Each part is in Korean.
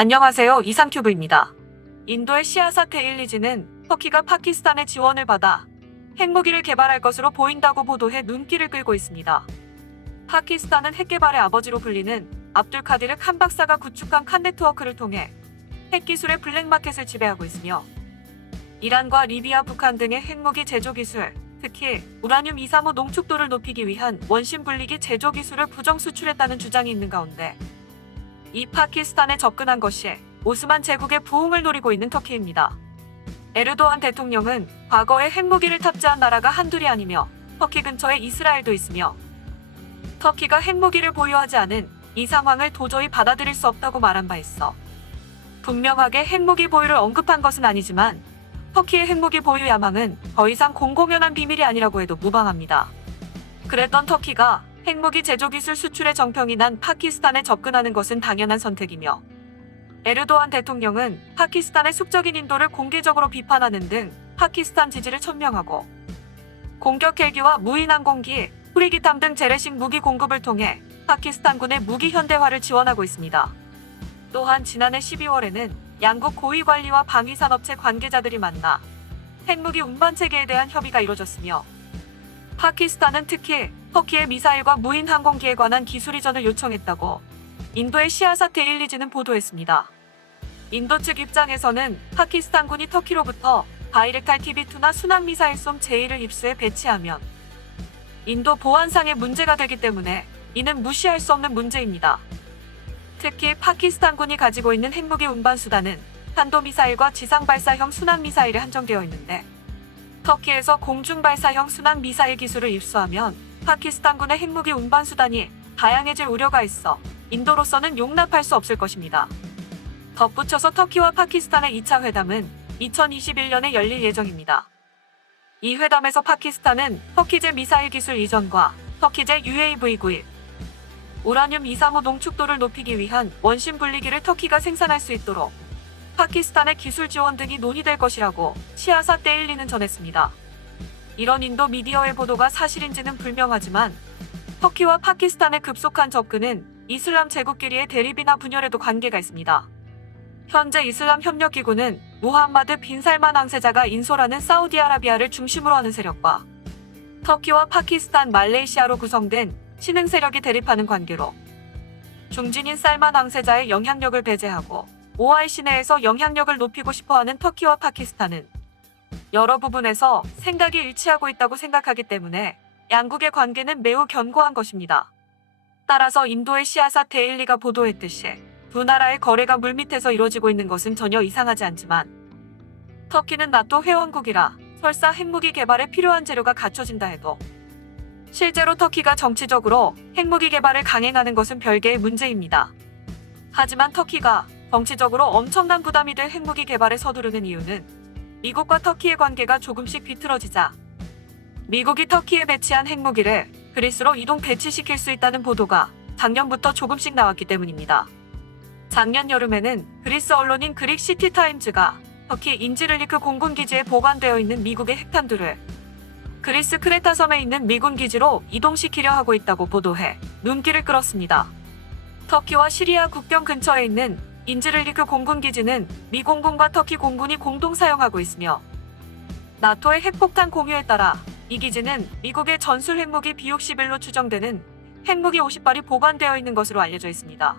안녕하세요. 이상큐브입니다. 인도의 시아사트 에일리즈는 터키가 파키스탄의 지원을 받아 핵무기를 개발할 것으로 보인다고 보도해 눈길을 끌고 있습니다. 파키스탄은 핵개발의 아버지로 불리는 압둘 카디르 칸 박사가 구축한 칸 네트워크를 통해 핵기술의 블랙마켓을 지배하고 있으며 이란과 리비아, 북한 등의 핵무기 제조 기술, 특히 우라늄 235 농축도를 높이기 위한 원심 분리기 제조 기술을 부정 수출했다는 주장이 있는 가운데 이 파키스탄에 접근한 것이 오스만 제국의 부흥을 노리고 있는 터키입니다. 에르도안 대통령은 과거에 핵무기를 탑재한 나라가 한둘이 아니며 터키 근처에 이스라엘도 있으며 터키가 핵무기를 보유하지 않은 이 상황을 도저히 받아들일 수 없다고 말한 바 있어 분명하게 핵무기 보유를 언급한 것은 아니지만 터키의 핵무기 보유 야망은 더 이상 공공연한 비밀이 아니라고 해도 무방합니다. 그랬던 터키가 핵무기 제조 기술 수출에 정평이 난 파키스탄에 접근하는 것은 당연한 선택이며 에르도안 대통령은 파키스탄의 숙적인 인도를 공개적으로 비판하는 등 파키스탄 지지를 천명하고 공격 헬기와 무인 항공기, 후리기탐 등 재래식 무기 공급을 통해 파키스탄군의 무기 현대화를 지원하고 있습니다. 또한 지난해 12월에는 양국 고위 관리와 방위산업체 관계자들이 만나 핵무기 운반 체계에 대한 협의가 이뤄졌으며 파키스탄은 특히 터키의 미사일과 무인 항공기에 관한 기술 이전을 요청했다고 인도의 시아사트 에일리즈는 보도했습니다. 인도 측 입장에서는 파키스탄군이 터키로부터 바이렉탈 TB2나 순항미사일 솜 제1을 입수해 배치하면 인도 보안상의 문제가 되기 때문에 이는 무시할 수 없는 문제입니다. 특히 파키스탄군이 가지고 있는 핵무기 운반 수단은 탄도미사일과 지상발사형 순항미사일에 한정되어 있는데 터키에서 공중발사형 순항미사일 기술을 입수하면 파키스탄군의 핵무기 운반 수단이 다양해질 우려가 있어 인도로서는 용납할 수 없을 것입니다. 덧붙여서 터키와 파키스탄의 2차 회담은 2021년에 열릴 예정입니다. 이 회담에서 파키스탄은 터키제 미사일 기술 이전과 터키제 UAV-91, 우라늄 235 농축도를 높이기 위한 원심 분리기를 터키가 생산할 수 있도록 파키스탄의 기술 지원 등이 논의될 것이라고 시아사트 에일리는 전했습니다. 이런 인도 미디어의 보도가 사실인지는 불명하지만 터키와 파키스탄의 급속한 접근은 이슬람 제국끼리의 대립이나 분열에도 관계가 있습니다. 현재 이슬람 협력기구는 무함마드 빈 살만 왕세자가 인솔하는 사우디아라비아를 중심으로 하는 세력과 터키와 파키스탄, 말레이시아로 구성된 신흥 세력이 대립하는 관계로 중진인 살만 왕세자의 영향력을 배제하고 OIC 내에서 영향력을 높이고 싶어하는 터키와 파키스탄은 여러 부분에서 생각이 일치하고 있다고 생각하기 때문에 양국의 관계는 매우 견고한 것입니다. 따라서 인도의 시아사트 에일리가 보도했듯이 두 나라의 거래가 물밑에서 이루어지고 있는 것은 전혀 이상하지 않지만 터키는 나토 회원국이라 설사 핵무기 개발에 필요한 재료가 갖춰진다 해도 실제로 터키가 정치적으로 핵무기 개발을 강행하는 것은 별개의 문제입니다. 하지만 터키가 정치적으로 엄청난 부담이 될 핵무기 개발에 서두르는 이유는 미국과 터키의 관계가 조금씩 비틀어지자 미국이 터키에 배치한 핵무기를 그리스로 이동 배치시킬 수 있다는 보도가 작년부터 조금씩 나왔기 때문입니다. 작년 여름에는 그리스 언론인 그릭 시티타임즈가 터키 인지르리크 공군기지에 보관되어 있는 미국의 핵탄두를 그리스 크레타 섬에 있는 미군 기지로 이동시키려 하고 있다고 보도해 눈길을 끌었습니다. 터키와 시리아 국경 근처에 있는 인지르리크 공군기지는 미 공군과 터키 공군이 공동 사용하고 있으며 나토의 핵폭탄 공유에 따라 이 기지는 미국의 전술 핵무기 B-61로 추정되는 핵무기 50발이 보관되어 있는 것으로 알려져 있습니다.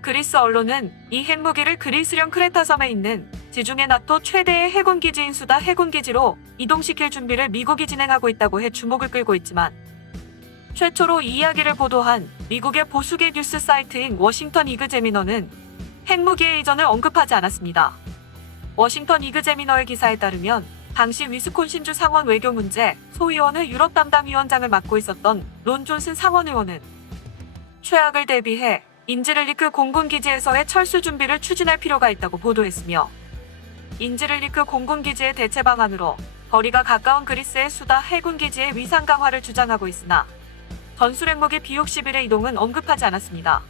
그리스 언론은 이 핵무기를 그리스령 크레타 섬에 있는 지중해 나토 최대의 해군기지인 수다 해군기지로 이동시킬 준비를 미국이 진행하고 있다고 해 주목을 끌고 있지만 최초로 이 이야기를 보도한 미국의 보수계 뉴스 사이트인 워싱턴 이그제미너는 핵무기의 이전을 언급하지 않았습니다. 워싱턴 이그제미너의 기사에 따르면 당시 위스콘신주 상원 외교 문제 소위원회 유럽 담당 위원장을 맡고 있었던 론 존슨 상원 의원은 최악을 대비해 인지르리크 공군기지에서의 철수 준비를 추진할 필요가 있다고 보도했으며 인지르리크 공군기지의 대체 방안으로 거리가 가까운 그리스의 수다 해군기지의 위상 강화를 주장하고 있으나 전술 핵무기 B-61의 이동은 언급하지 않았습니다.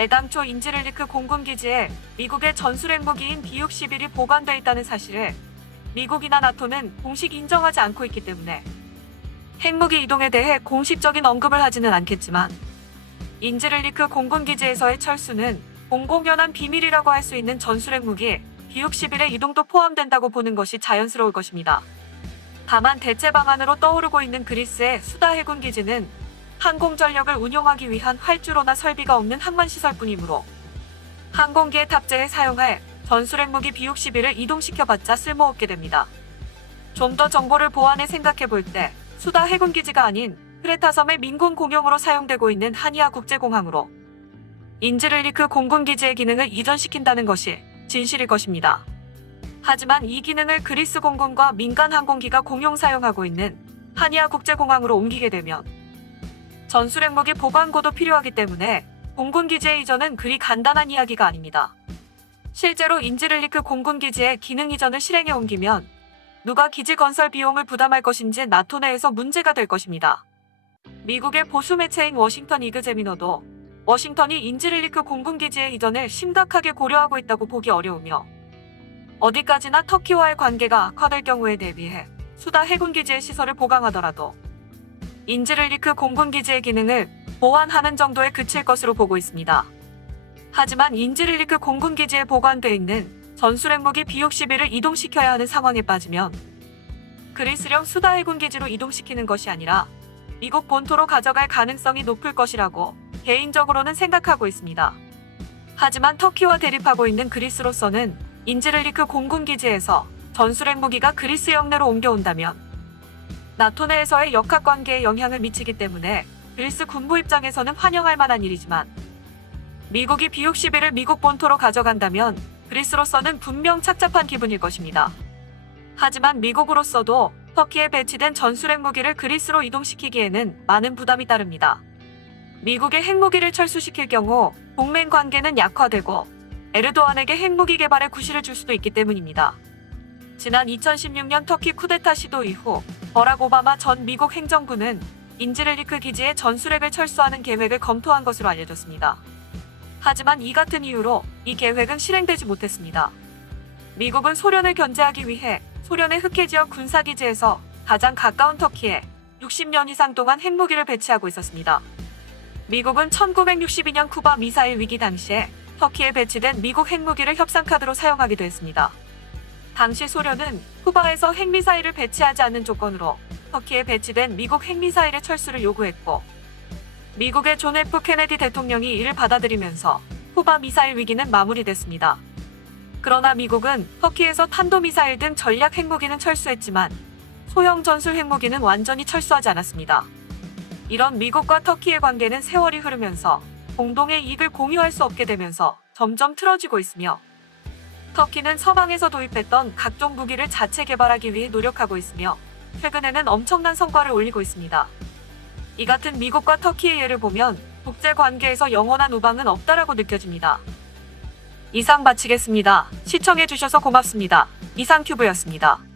애당초 인지르리크 공군기지에 미국의 전술 핵무기인 B-61이 보관돼 있다는 사실을 미국이나 나토는 공식 인정하지 않고 있기 때문에 핵무기 이동에 대해 공식적인 언급을 하지는 않겠지만 인지르리크 공군기지에서의 철수는 공공연한 비밀이라고 할 수 있는 전술핵 무기 B-61의 이동도 포함된다고 보는 것이 자연스러울 것입니다. 다만 대체 방안으로 떠오르고 있는 그리스의 수다 해군 기지는 항공전력을 운용하기 위한 활주로나 설비가 없는 항만시설뿐이므로 항공기에 탑재해 사용할 전술핵 무기 B-61을 이동시켜봤자 쓸모없게 됩니다. 좀 더 정보를 보완해 생각해 볼 때 수다 해군 기지가 아닌 크레타 섬의 민군 공용으로 사용되고 있는 하니아 국제공항으로 인즈르리크 공군기지의 기능을 이전시킨다는 것이 진실일 것입니다. 하지만 이 기능을 그리스 공군과 민간 항공기가 공용 사용하고 있는 하니아 국제공항으로 옮기게 되면 전술핵 무기 보관고도 필요하기 때문에 공군기지의 이전은 그리 간단한 이야기가 아닙니다. 실제로 인즈르리크 공군기지의 기능 이전을 실행해 옮기면 누가 기지 건설 비용을 부담할 것인지 나토 내에서 문제가 될 것입니다. 미국의 보수 매체인 워싱턴 이그제미너도 워싱턴이 인즈르리크 공군기지의 이전을 심각하게 고려하고 있다고 보기 어려우며 어디까지나 터키와의 관계가 악화될 경우에 대비해 수다 해군기지의 시설을 보강하더라도 인즈르리크 공군기지의 기능을 보완하는 정도에 그칠 것으로 보고 있습니다. 하지만 인즈르리크 공군기지에 보관돼 있는 전술핵 무기 B-61을 이동시켜야 하는 상황에 빠지면 그리스령 수다 해군기지로 이동시키는 것이 아니라 미국 본토로 가져갈 가능성이 높을 것이라고 개인적으로는 생각하고 있습니다. 하지만 터키와 대립하고 있는 그리스로서는 인즈르리크 공군기지에서 전술핵 무기가 그리스 영내로 옮겨온다면 나토 내에서의 역학관계에 영향을 미치기 때문에 그리스 군부 입장에서는 환영할 만한 일이지만 미국이 B-61을 미국 본토로 가져간다면 그리스로서는 분명 착잡한 기분일 것입니다. 하지만 미국으로서도 터키에 배치된 전술핵 무기를 그리스로 이동시키기에는 많은 부담이 따릅니다. 미국의 핵무기를 철수시킬 경우 동맹 관계는 약화되고 에르도안에게 핵무기 개발에 구실을 줄 수도 있기 때문입니다. 지난 2016년 터키 쿠데타 시도 이후 버락 오바마 전 미국 행정부는 인즈르리크 기지의 전술핵을 철수하는 계획을 검토한 것으로 알려졌습니다. 하지만 이 같은 이유로 이 계획은 실행되지 못했습니다. 미국은 소련을 견제하기 위해 소련의 흑해지역 군사기지에서 가장 가까운 터키에 60년 이상 동안 핵무기를 배치하고 있었습니다. 미국은 1962년 쿠바 미사일 위기 당시에 터키에 배치된 미국 핵무기를 협상카드로 사용하기도 했습니다. 당시 소련은 쿠바에서 핵미사일을 배치하지 않는 조건으로 터키에 배치된 미국 핵미사일의 철수를 요구했고 미국의 존 F 케네디 대통령이 이를 받아들이면서 쿠바 미사일 위기는 마무리됐습니다. 그러나 미국은 터키에서 탄도미사일 등 전략 핵무기는 철수했지만 소형 전술 핵무기는 완전히 철수하지 않았습니다. 이런 미국과 터키의 관계는 세월이 흐르면서 공동의 이익을 공유할 수 없게 되면서 점점 틀어지고 있으며 터키는 서방에서 도입했던 각종 무기를 자체 개발하기 위해 노력하고 있으며 최근에는 엄청난 성과를 올리고 있습니다. 이 같은 미국과 터키의 예를 보면 국제 관계에서 영원한 우방은 없다라고 느껴집니다. 이상 마치겠습니다. 시청해주셔서 고맙습니다. 이상큐브였습니다.